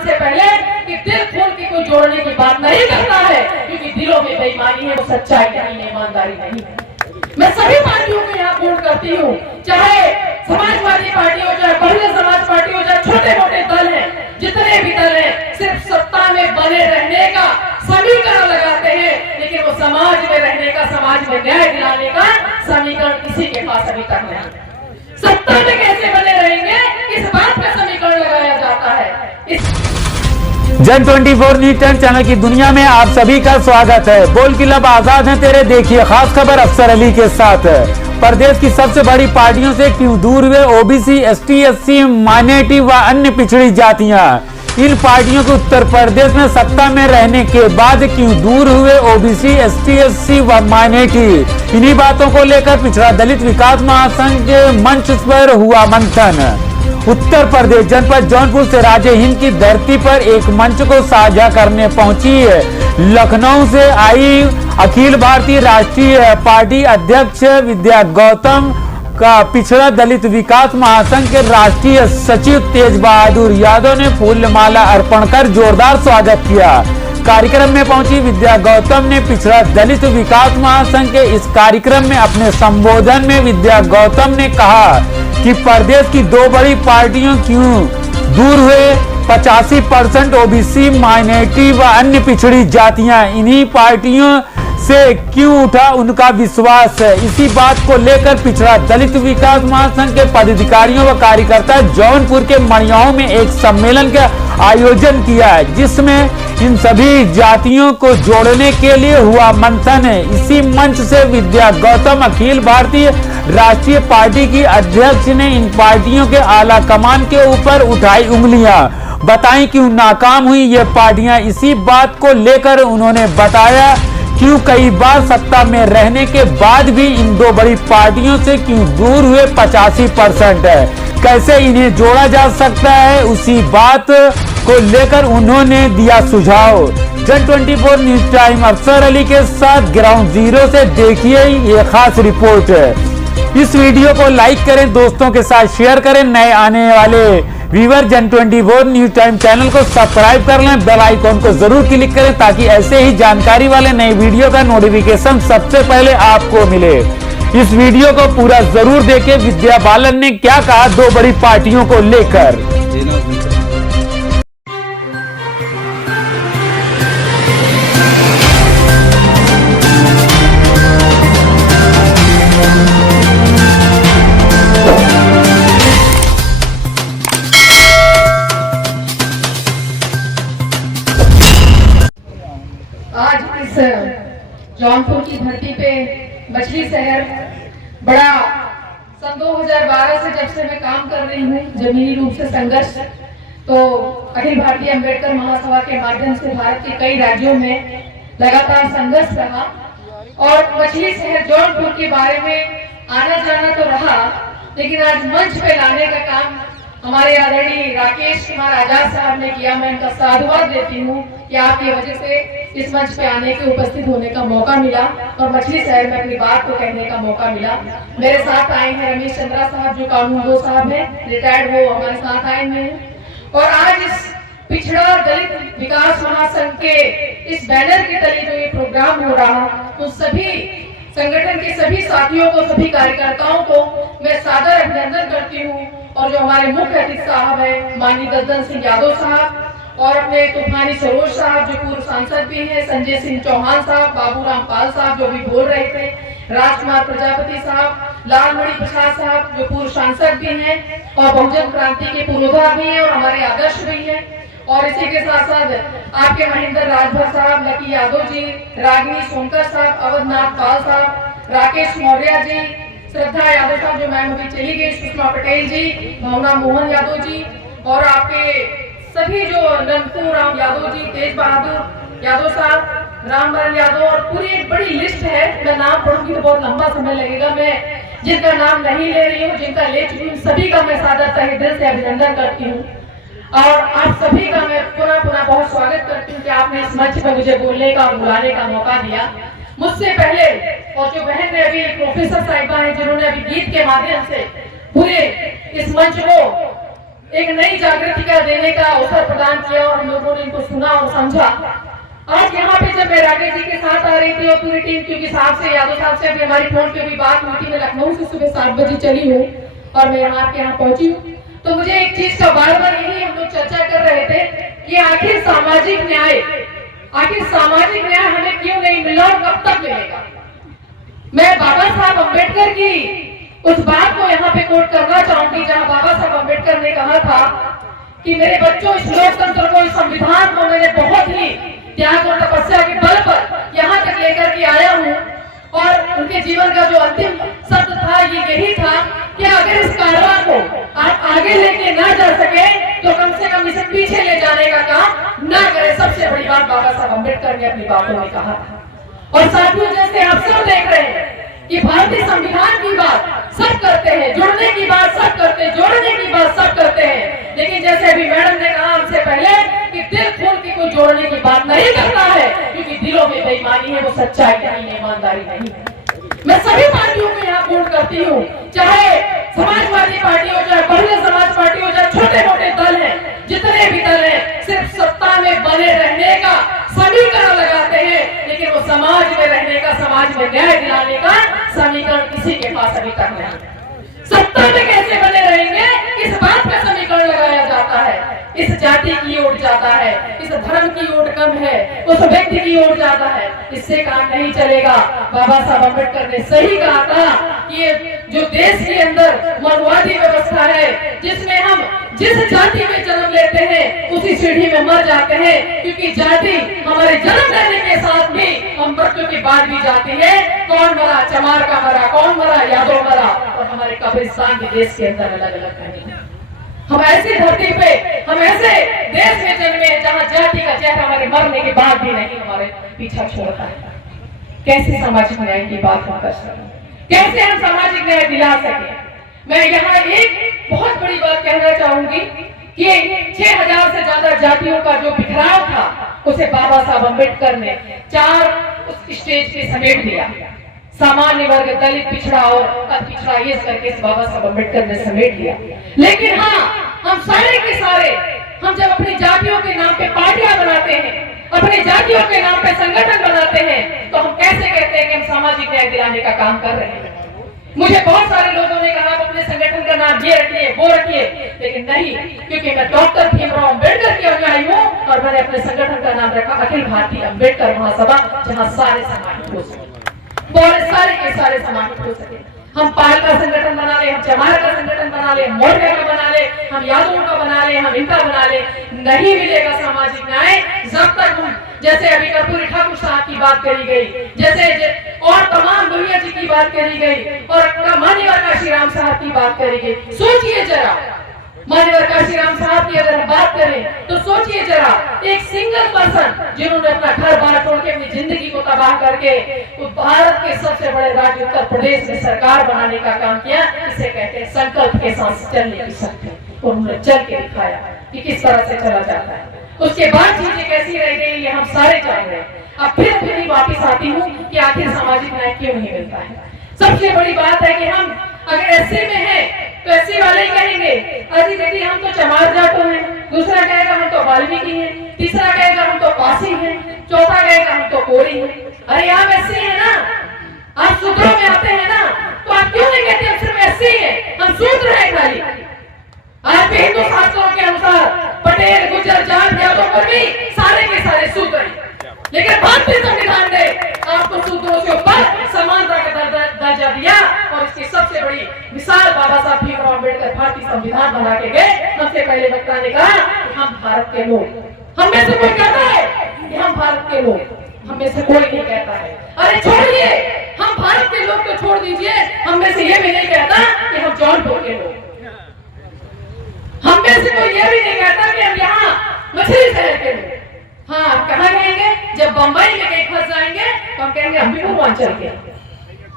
इंसान से पहले कि दिल खोल के कोई जोड़ने की बात नहीं करता है, क्योंकि दिलों में बेईमानी है, वो सच्चाई नहीं, ईमानदारी नहीं है। मैं सभी पार्टियों को यहाँ वोट करती हूँ, चाहे समाजवादी पार्टी हो, चाहे बहुजन समाज पार्टी हो, चाहे छोटे मोटे दल हैं, जितने भी दल हैं, सिर्फ सत्ता में बने रहने का समीकरण लगाते हैं, लेकिन वो समाज में रहने का, समाज में न्याय दिलाने का समीकरण किसी के पास अभी तक नहीं। सत्ता में कैसे बने रहेंगे, इस बात का समीकरण लगाया जाता है। जन 24 न्यूज 10 चैनल की दुनिया में आप सभी का स्वागत है। बोल की लब आजाद है तेरे, देखिए खास खबर अफसर अली के साथ। प्रदेश की सबसे बड़ी पार्टियों से क्यों दूर हुए ओबीसी, एसटी, एससी, माइनॉरिटी व अन्य पिछड़ी जातियां? इन पार्टियों को उत्तर प्रदेश में सत्ता में रहने के बाद क्यों दूर हुए ओबीसी, एसटी, एससी व माइनॉरिटी? इन्हीं बातों को लेकर पिछड़ा दलित विकास महासंघ के मंच पर हुआ मंथन। उत्तर प्रदेश जनपद जौनपुर से राज्य हिंद की धरती पर एक मंच को साझा करने पहुंची है। लखनऊ से आई अखिल भारतीय राष्ट्रीय पार्टी अध्यक्ष विद्या गौतम का पिछड़ा दलित विकास महासंघ के राष्ट्रीय सचिव तेज बहादुर यादव ने फूलमाला अर्पण कर जोरदार स्वागत किया। कार्यक्रम में पहुंची विद्या गौतम ने पिछड़ा दलित विकास महासंघ के इस कार्यक्रम में अपने संबोधन में विद्या गौतम ने कहा कि प्रदेश की दो बड़ी पार्टियों क्यों दूर हुए 85% ओबीसी, माइनॉरिटी व अन्य पिछड़ी जातियां? इन्हीं पार्टियों से क्यों उठा उनका विश्वास है? इसी बात को लेकर पिछड़ा दलित विकास महासंघ के पदाधिकारियों व कार्यकर्ता जौनपुर के मड़ियाओं में एक सम्मेलन का आयोजन किया है, जिसमें इन सभी जातियों को जोड़ने के लिए हुआ मंथन है। इसी मंच से विद्या गौतम अखिल भारतीय राष्ट्रीय पार्टी की अध्यक्ष ने इन पार्टियों के आला कमान के ऊपर उठाई उंगलियां, बताई क्यों नाकाम हुई ये पार्टियां। इसी बात को लेकर उन्होंने बताया क्यों कई बार सत्ता में रहने के बाद भी इन दो बड़ी पार्टियों से क्यों दूर हुए 85% है, कैसे इन्हें जोड़ा जा सकता है। उसी बात को लेकर उन्होंने दिया सुझाव। जन 24 न्यूज टाइम अफसर अली के साथ ग्राउंड जीरो से देखिए ये खास रिपोर्ट है। इस वीडियो को लाइक करें, दोस्तों के साथ शेयर करें। नए आने वाले व्यूअर जन 24 न्यूज टाइम चैनल को सब्सक्राइब कर लें, बेल आइकॉन को जरूर क्लिक करें ताकि ऐसे ही जानकारी वाले नए वीडियो का नोटिफिकेशन सबसे पहले आपको मिले। इस वीडियो को पूरा जरूर देखें। विद्या बालन ने क्या कहा दो बड़ी पार्टियों को लेकर। आज इस जौनपुर की धरती पे मछली शहर बड़ा सन 2012 से जब से मैं काम कर रही हूँ जमीनी रूप से संघर्ष, तो अखिल भारतीय अंबेडकर महासभा के माध्यम से भारत के कई राज्यों में लगातार संघर्ष रहा और मछली शहर जौनपुर के बारे में आना जाना तो रहा, लेकिन आज मंच पे लाने का काम हमारे आदरणीय राकेश कुमार आजाद साहब ने किया। मैं इनका साधुवाद देती हूँ कि आपकी वजह से इस मंच पे आने के, उपस्थित होने का मौका मिला और मछली शहर में अपनी बात को कहने का मौका मिला। मेरे साथ आए हैं रमेश चंद्रा साहब जो कानूनगो साहब हैं, रिटायर्ड, वो हमारे साथ आए हैं। और आज इस पिछड़ा दलित विकास महासंघ के इस बैनर के तले जो ये प्रोग्राम हो रहा, तो सभी संगठन के सभी साथियों को, सभी कार्यकर्ताओं को मैं सादर अभिनंदन करती हूँ। और जो हमारे मुख्य अतिथि साहब है माननीय दद्दन सिंह यादव साहब और अपने तूफानी सरोज साहब जो पूर्व सांसद भी हैं, संजय सिंह चौहान साहब, बाबूराम पाल साहब जो भी बोल रहे थे, राजकुमार प्रजापति साहब, लालमणि प्रसाद साहब जो पूर्व सांसद भी हैं और बहुजन क्रांति के पूर्वोद्धा भी हैं और हमारे आदर्श भी हैं। और इसी के साथ साथ आपके महेंद्र राजभर साहब, लकी यादव जी, रागिनी सोनकर साहब, अवधनाथ पाल साहब, राकेश मौर्य जी, श्रद्धा यादव साहब जो मैम अभी चली गई, सुषमा पटेल जी, भावना मोहन यादव जी और आपके सभी जो नंदू राम यादव जी, तेज बहादुर यादव साहब, रामबरन यादव और पूरी एक बड़ी लिस्ट है। मैं नाम पढ़ूंगी तो बहुत लंबा समय लगेगा। मैं जिनका नाम नहीं ले रही हूँ, जिनका ले चुकी हूँ, सभी का मैं सादर तहे दिल से अभिनंदन करती हूँ और आप सभी का मैं पुनः बहुत स्वागत करती हूँ कि आपने इस मंच पर मुझे बोलने का और बुलाने का मौका दिया। मुझसे पहले और जो बहन ने अभी प्रोफेसर साहिबा हैं जिन्होंने अभी गीत के माध्यम से पूरे इस मंच को एक नई जागृति का देने का अवसर प्रदान किया और हम लोगों ने इनको सुना और समझा। आज यहाँ पे जब मैं राकेश जी के साथ आ रही थी और पूरी टीम, क्योंकि साहब से यादव साहब से अभी हमारी फोन पे भी बात हुई थी, मैं लखनऊ से सुबह 7 बजे चली हूँ और मैं यहाँ आपके यहाँ पहुंची हूँ, तो मुझे एक चीज का बार बार यही हम लोग चर्चा कर रहे थे कि आखिर सामाजिक न्याय हमें क्यों नहीं मिला और कब तक मिलेगा। मैं बाबा साहब अम्बेडकर की उस बात को यहाँ पे कोट करना चाहूंगी जहाँ बाबा साहब अम्बेडकर ने कहा था कि मेरे बच्चों, इस लोकतंत्र को, इस संविधान को मैंने बहुत ही त्याग और तपस्या के बल पर यहाँ तक लेकर के आया हूँ। और उनके जीवन का जो अंतिम शब्द था ये यही था कि अगर इस कारवां को आप आगे लेके ना जा सके तो कम से कम इसे पीछे ले जाने का काम ना करें। सबसे बड़ी बात बाबा साहब अम्बेडकर ने अपनी बातों में कहा। और साथियों, जैसे आप सब देख रहे हैं कि भारतीय संविधान की बात सब करते हैं, जुड़ने की बात सब करते हैं, जोड़ने की बात सब करते हैं, लेकिन जैसे अभी मैडम ने कहा हमसे पहले कि दिल खोल के कोई जोड़ने की बात नहीं करता है, क्योंकि दिलों में बेईमानी है, वो सच्चाई नहीं है, ईमानदारी नहीं है। मैं सभी पार्टियों को यहाँ वोट करती हूँ, चाहे समाजवादी पार्टी हो, चाहे बहुजन समाज पार्टी हो, चाहे छोटे मोटे दल हैं, जितने भी दल हैं, सिर्फ सत्ता में बने रहने का समीकरण लगाते हैं, लेकिन वो समाज में रहने का, समाज में न्याय दिलाने का समीकरण किसी के पास अभी तक नहीं। सत्ता में कैसे बने रहेंगे, इस बात का समीकरण लगाया जाता है। इस जाति की ओर जाता है, इस धर्म की ओर कम है, उस व्यक्ति की ओर जाता है, इससे काम नहीं चलेगा। बाबा साहब अम्बेडकर ने सही कहा था कि ये जो देश के अंदर मनुवादी व्यवस्था है, जिसमें हम जिस जाति में जन्म लेते हैं उसी सीढ़ी में मर जाते हैं, क्योंकि जाति हमारे जन्म लेने के साथ भी हम मृत्यु के बाद भी जाती है। कौन मरा, चमार का मरा, कौन मरा, यादव मरा, और हमारे कब्रिस्तान भी देश के अंदर अलग अलग नहीं। हम ऐसी धरती पे, हम ऐसे देश में जन्मे हैं जहाँ जाति का चेहरा हमारे मरने के बाद भी नहीं हमारे पीछा छोड़ता है। कैसे सामाजिक न्याय की बात हम कर सकें, कैसे हम सामाजिक न्याय दिला सकें। मैं यहाँ एक बहुत बड़ी बात कहना चाहूंगी कि 6000 से ज्यादा जातियों का जो बिखराव था उसे बाबा साहब अम्बेडकर ने 4 स्टेज पे समेट दिया। सामान्य वर्ग, दलित, पिछड़ा और अति पिछड़ा, ये करके बाबा साहब अम्बेडकर ने समेट दिया। लेकिन हाँ, हम सारे के सारे, हम जब अपनी जातियों के नाम पे पार्टियां बनाते हैं, अपनी जातियों के नाम पे संगठन बनाते हैं, तो हम कैसे कहते हैं कि हम सामाजिक न्याय दिलाने का काम कर रहे हैं। मुझे बहुत सारे लोगों ने कहा आप अपने संगठन का नाम ये रखिए, वो रखिए, लेकिन नहीं, क्योंकि मैं डॉक्टर भीमराव अम्बेडकर की अनुयायी हूँ और मैंने अपने संगठन का नाम रखा अखिल भारतीय अम्बेडकर महासभा, जहाँ सारे समाज हो सके, सारे के सारे समाज हो सके। हम पाल का संगठन बना ले, हम चमार का संगठन बना ले, मोर्चे का बना ले, हम यादवों का बना ले, हम इनका बना ले, नहीं मिलेगा सामाजिक न्याय जब तक हम, जैसे अभी कर्पूरी ठाकुर साहब की बात करी गई, जैसे और तमाम लोहिया जी की बात करी गई, और मान्यवर काशीराम साहब की बात करी गई। सोचिए जरा, मान्यवर काशीराम साहब की अगर हम बात करें तो सोचिए जरा, एक सिंगल पर्सन जिन्होंने अपना घर बार छोड़ के अपनी जिंदगी को तबाह करके भारत के सबसे बड़े राज्य उत्तर प्रदेश में सरकार बनाने का काम किया, इसे कहते हैं संकल्प के साथ चलने की शक्ति। उन्होंने चल के दिखाया कि किस तरह से चला जाता है। उसके बाद चीजें कैसी रह गई ये हम सारे जान रहे हैं। अब फिर वापिस आती हूँ कि आखिर सामाजिक न्याय क्यों नहीं मिलता है। सबसे बड़ी बात है कि हम अगर एससी में है तो एससी वाले ही कहेंगे अजी दीदी हम तो चमार जाटो हैं, दूसरा कहेगा हम तो वाल्मीकि हैं, तीसरा कहेगा हम तो पासी हैं, चौथा कहेगा हम तो कोरी हैं। अरे आप एससी है ना, आप सूत्रों में आते हैं ना, तो आप क्यों नहीं कहते हम सिर्फ एससी है, हम सूत्र है खाली। आज भी हिंदू शास्त्रों के अनुसार पटेल, गुज्जर, जाट, यादव पर भी सारे के सारे सूत्र हैं, लेकिन भारतीय संविधान ने आपको सूत्रों के ऊपर समानता का दर्जा दिया। और इसकी सबसे बड़ी मिसाल बाबा साहब भीमराव अम्बेडकर भारतीय संविधान बना के गए। सबसे पहले वक्ता ने कहा कि हम भारत के लोग, हम में से कोई कहता है कि हम भारत के लोग, हम में से कोई नहीं कहता है। अरे छोड़िए, हम भारत के लोग तो छोड़ दीजिए, हम में से ये भी नहीं कहता कि हम जौनपुर के लोग, हम में से कोई ये भी नहीं कहता कि हम यहाँ मछली शहर के लोग। हाँ, आप कहाँ कहेंगे? जब बंबई में कहीं फंस जाएंगे तो हम कहेंगे हम भी पूर्वांचल के,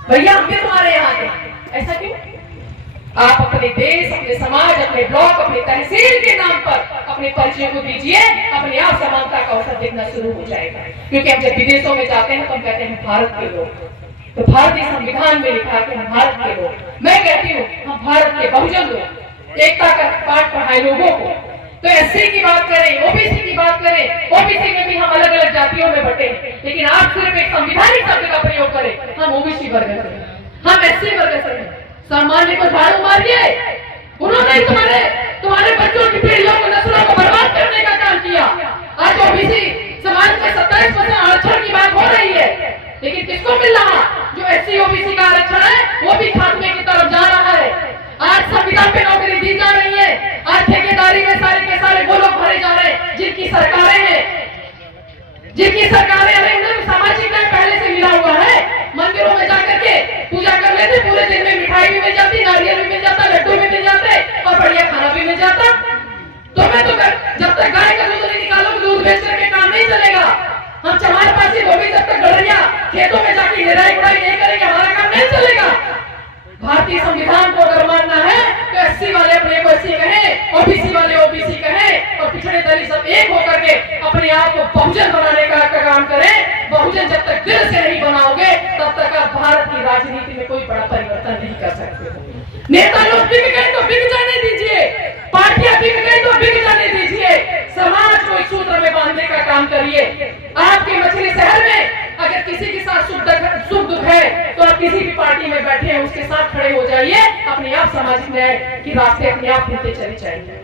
भैया हम भी तुम्हारे यहाँ के। ऐसा क्यों? आप अपने देश, अपने समाज, अपने ब्लॉक, अपनी तहसील के नाम पर अपने परिचय को दीजिए, अपने आप समानता का अवसर देखना शुरू हो जाएगा। क्योंकि हम जब विदेशों में जाते हैं तो हम कहते हैं भारत के लोग, तो भारतीय संविधान में लिखा कि हम भारत के लोग। मैं कहती हूँ हम भारत के बहुजन लोग, एकता का पाठ पढ़ाए लोगों को। तो एससी की बात करें, ओबीसी की बात करें, ओबीसी में भी हम अलग अलग जातियों में बटे, लेकिन आप सिर्फ एक संविधानिक शब्द का प्रयोग करें, हम ओबीसी वर्ग से, हम एससी वर्ग से। सामान्य को झाड़ू मारिए, उन्होंने तुम्हारे बच्चों की पीढ़ियों को, नस्लों को बर्बाद करने का काम किया। आज ओबीसी समाज में 27% आरक्षण की बात हो रही है, लेकिन किसको मिल रहा? जो एससी ओबीसी का आरक्षण है वो भी खात्मे की तरफ जा रहा है। आज संविधान पे नौकरी दी जा रही है, आज ठेकेदारी में सारे के सारे वो लोग भरे जा रहे हैं जिनकी सरकारें हैं, अरे उन्हें सामाजिक न्याय पहले से मिला हुआ है। मंदिरों में जाकर के पूजा कर लेते, पूरे दिन में मिठाई भी मिल जाती, नारियल भी मिल जाता, लड्डू भी मिल जाते और बढ़िया खाना भी मिल जाता। तो मैं तो जब तक गाय का दूध नहीं निकालोगे, दूध बेच करके काम नहीं चलेगा। हम चमारपासी होगी जब तक गड़रिया खेतों में जाके निराई गुड़ाई नहीं करेंगे, हमारा काम नहीं चलेगा। भारतीय संविधान को अगर मानना है तो एससी वाले अपने को एससी कहें, ओबीसी वाले ओबीसी कहें और पिछड़े दलित सब एक होकर के अपने आप को बहुजन बनाने का काम करें। बहुजन जब तक दिल से नहीं बनाओगे तब तक आप भारत की राजनीति में कोई बड़ा परिवर्तन नहीं कर सकते। नेता लोग बिक गए तो बिक जाने दीजिए, पार्टियां बिक गई तो बिक जाने दीजिए, समाज को एक सूत्र में बांधने का काम करिए। आपके मछली शहर में अगर किसी के साथ सुख दुख है तो आप किसी भी पार्टी में बैठे हैं उसके साथ खड़े हो जाइए, अपने आप सामाजिक न्याय की रास्ते अपने आप खुलते चले जाएंगे।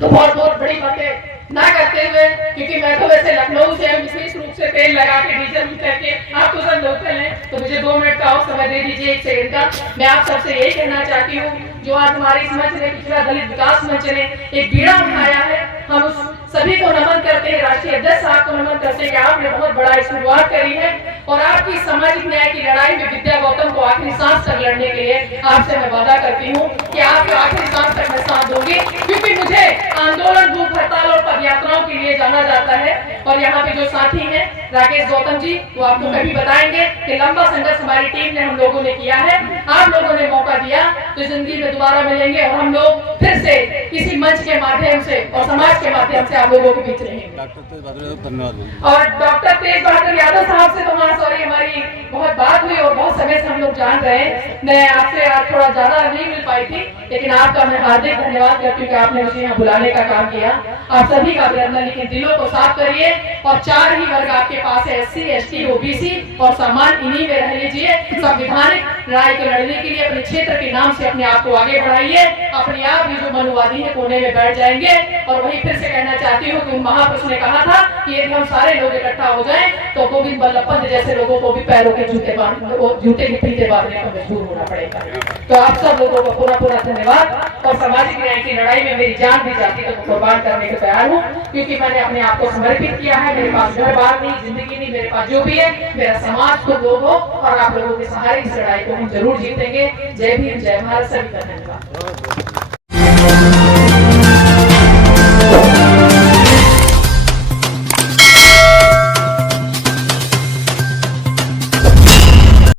तो बहुत बड़ी बातें ना करते हुए, क्योंकि मैं तो वैसे लखनऊ से विशेष रूप से तेल लगा के डीजल करके, आप तो सब लोकल हैं तो मुझे 2 मिनट का और समय दे दीजिए, 1 सेकंड का। मैं आप सबसे यही कहना चाहती हूँ, जो आज हमारे इस मंच ने, पिछड़ा दलित विकास मंच ने एक बीड़ा उठाया है, हम उस सभी को नमन करते हैं, राष्ट्रीय अध्यक्ष साहब को नमन करते हैं कि आपने बहुत बड़ा शुरुआत करी है और आपकी सामाजिक न्याय की लड़ाई में विद्या गौतम को आखिरी सांस तक लड़ने के लिए आपसे मैं वादा करती हूँ कि आपके आखिरी सांस तक मैं साथ दूंगी, क्योंकि मुझे आंदोलन, भूख हड़ताल और पदयात्राओं के लिए जाना जाता है। और यहाँ पे जो साथी हैं राकेश गौतम जी, वो आपको कभी बताएंगे कि लंबा संघर्ष हमारी टीम ने, हम लोगों ने किया है। आप लोगों ने मौका दिया तो जिंदगी में दोबारा मिलेंगे और हम लोग फिर से किसी मंच के माध्यम से और समाज के माध्यम से आप लोगों के बीच रहेंगे। धन्यवाद। और डॉक्टर तेज बहादुर यादव साहब से तो हमारी बहुत बात हुई और बहुत समय से हम लोग जान रहे हैं। मैं आपसे आज थोड़ा ज्यादा नहीं मिल पाई थी, लेकिन आपका मैं हार्दिक धन्यवाद करती हूँ कि आपने मुझे यहाँ बुलाने का काम किया। आप सभी का अभिनंदन, लेकिन दिलों को साफ करिए और 4 ही वर्ग आपके पास है, एससी, एसटी, ओबीसी और सामान्य, इन्हीं में रह लीजिए। संवैधानिक लड़ाई को लड़ने के लिए अपने क्षेत्र के नाम से अपने आप को आगे बढ़ाइए। अपने आप ही जो मनुवादी है कोने में बैठ जाएंगे। और वही फिर से कहना चाहती हूँ कि महापुरुष ने कहा था कि यदि हम सारे लोग इकट्ठा हो जाएं तो गोविंद बल्लभ पंत जैसे लोगों को भी पैरों के जूते के फीते बांधने को मजबूर होना पड़ेगा। तो आप सब लोगों को पूरा धन्यवाद। और सामाजिक न्याय की लड़ाई में मेरी जान भी जाती तो कुर्बान करने को तैयार हूँ, क्योंकि मैंने अपने आप को समर्पित किया है। मेरे पास घर बार नहीं, जिंदगी नहीं, मेरे पास जो भी है मेरा समाज को लोग हो और आप लोगों के सहारे इस लड़ाई को हम जरूर जीतेंगे। जय भीम, जय भारत, सभी का धन्यवाद।